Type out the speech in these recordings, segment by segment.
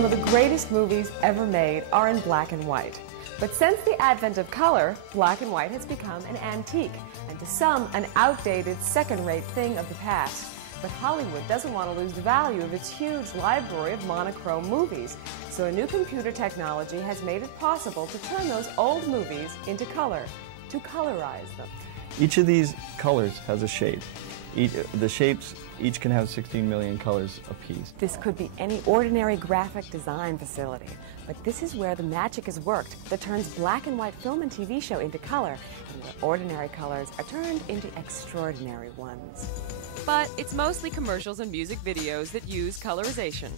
Some of the greatest movies ever made are in black and white. But since the advent of color, black and white has become an antique, and to some, an outdated, second-rate thing of the past. But Hollywood doesn't want to lose the value of its huge library of monochrome movies, so a new computer technology has made it possible to turn those old movies into color, to colorize them. Each of these colors has a shape. The shapes each can have 16 million colors apiece. This could be any ordinary graphic design facility, but this is where the magic is worked that turns black and white film and TV show into color, and where ordinary colors are turned into extraordinary ones. But it's mostly commercials and music videos that use colorization.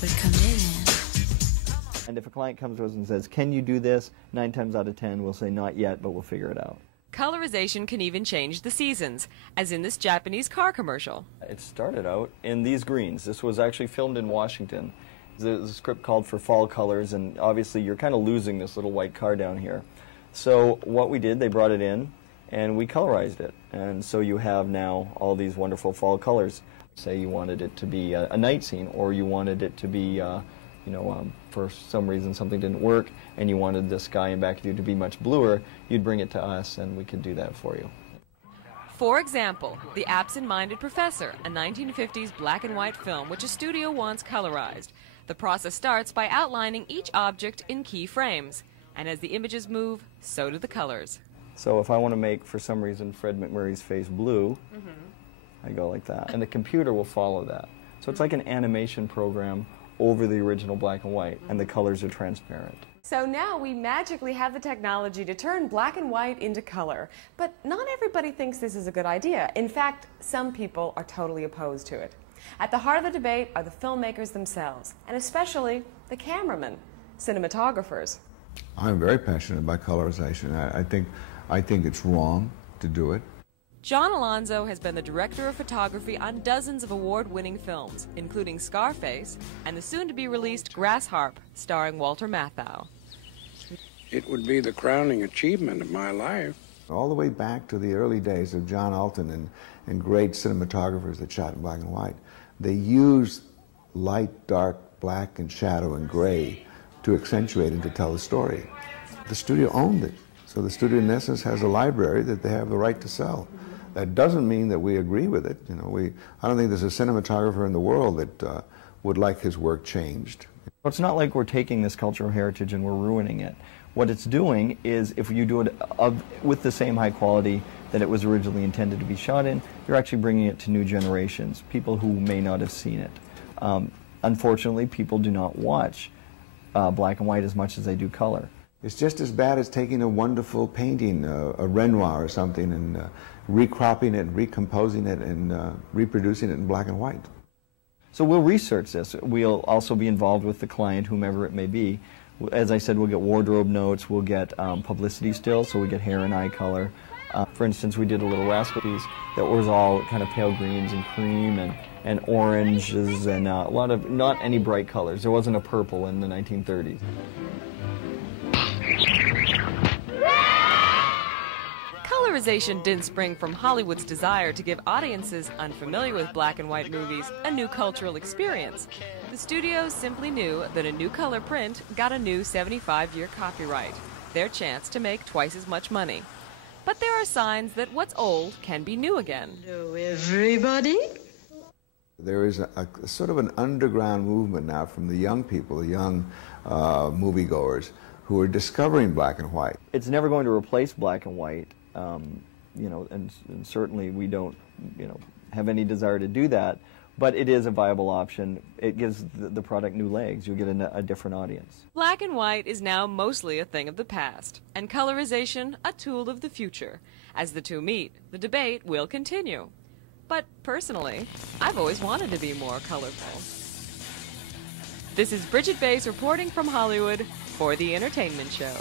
But come in. And if a client comes to us and says, "Can you do this?" 9 times out of 10 we'll say, "Not yet, but we'll figure it out." Colorization can even change the seasons, as in this Japanese car commercial. It started out in these greens. This was actually filmed in Washington. The script called for fall colors, and obviously you're kind of losing this little white car down here. So what we did, they brought it in, and we colorized it. And so you have now all these wonderful fall colors. Say you wanted it to be a night scene, or you wanted it to be for some reason something didn't work and you wanted the sky in back of you to be much bluer, you'd bring it to us and we could do that for you. For example, The Absent-Minded Professor, a 1950s black and white film which a studio wants colorized. The process starts by outlining each object in key frames, and as the images move, so do the colors. So if I want to make, for some reason, Fred McMurray's face blue, I go like that, and the computer will follow that. So it's like an animation program over the original black and white, and the colors are transparent. So now we magically have the technology to turn black and white into color. But not everybody thinks this is a good idea. In fact, some people are totally opposed to it. At the heart of the debate are the filmmakers themselves, and especially the cameramen, cinematographers. I'm very passionate about colorization. I think it's wrong to do it. John Alonzo has been the director of photography on dozens of award-winning films, including Scarface and the soon-to-be-released Grassharp, starring Walter Matthau. It would be the crowning achievement of my life. All the way back to the early days of John Alton and great cinematographers that shot in black and white, they used light, dark, black, and shadow and gray to accentuate and to tell the story. The studio owned it, so the studio in essence has a library that they have the right to sell. That doesn't mean that we agree with it. I don't think there's a cinematographer in the world that would like his work changed. It's not like we're taking this cultural heritage and we're ruining it. What it's doing is, if you do it with the same high quality that it was originally intended to be shot in, you're actually bringing it to new generations, people who may not have seen it. Unfortunately, people do not watch black and white as much as they do color. It's just as bad as taking a wonderful painting, a Renoir or something, and recropping it, and recomposing it, and reproducing it in black and white. So we'll research this. We'll also be involved with the client, whomever it may be. As I said, we'll get wardrobe notes, we'll get publicity stills, so we get hair and eye color. For instance, we did a little rascal piece that was all kind of pale greens and cream and oranges and a lot of, not any bright colors. There wasn't a purple in the 1930s. Colorization didn't spring from Hollywood's desire to give audiences unfamiliar with black and white movies a new cultural experience. The studios simply knew that a new color print got a new 75-year copyright, their chance to make twice as much money. But there are signs that what's old can be new again. Hello, everybody. There is a sort of an underground movement now from the young people, the young moviegoers, who are discovering black and white. It's never going to replace black and white, and certainly we don't, have any desire to do that, but it is a viable option. It gives the product new legs. You'll get a different audience. Black and white is now mostly a thing of the past, and colorization a tool of the future. As the two meet, the debate will continue. But personally, I've always wanted to be more colorful. This is Bridget Baiss reporting from Hollywood for The Entertainment Show.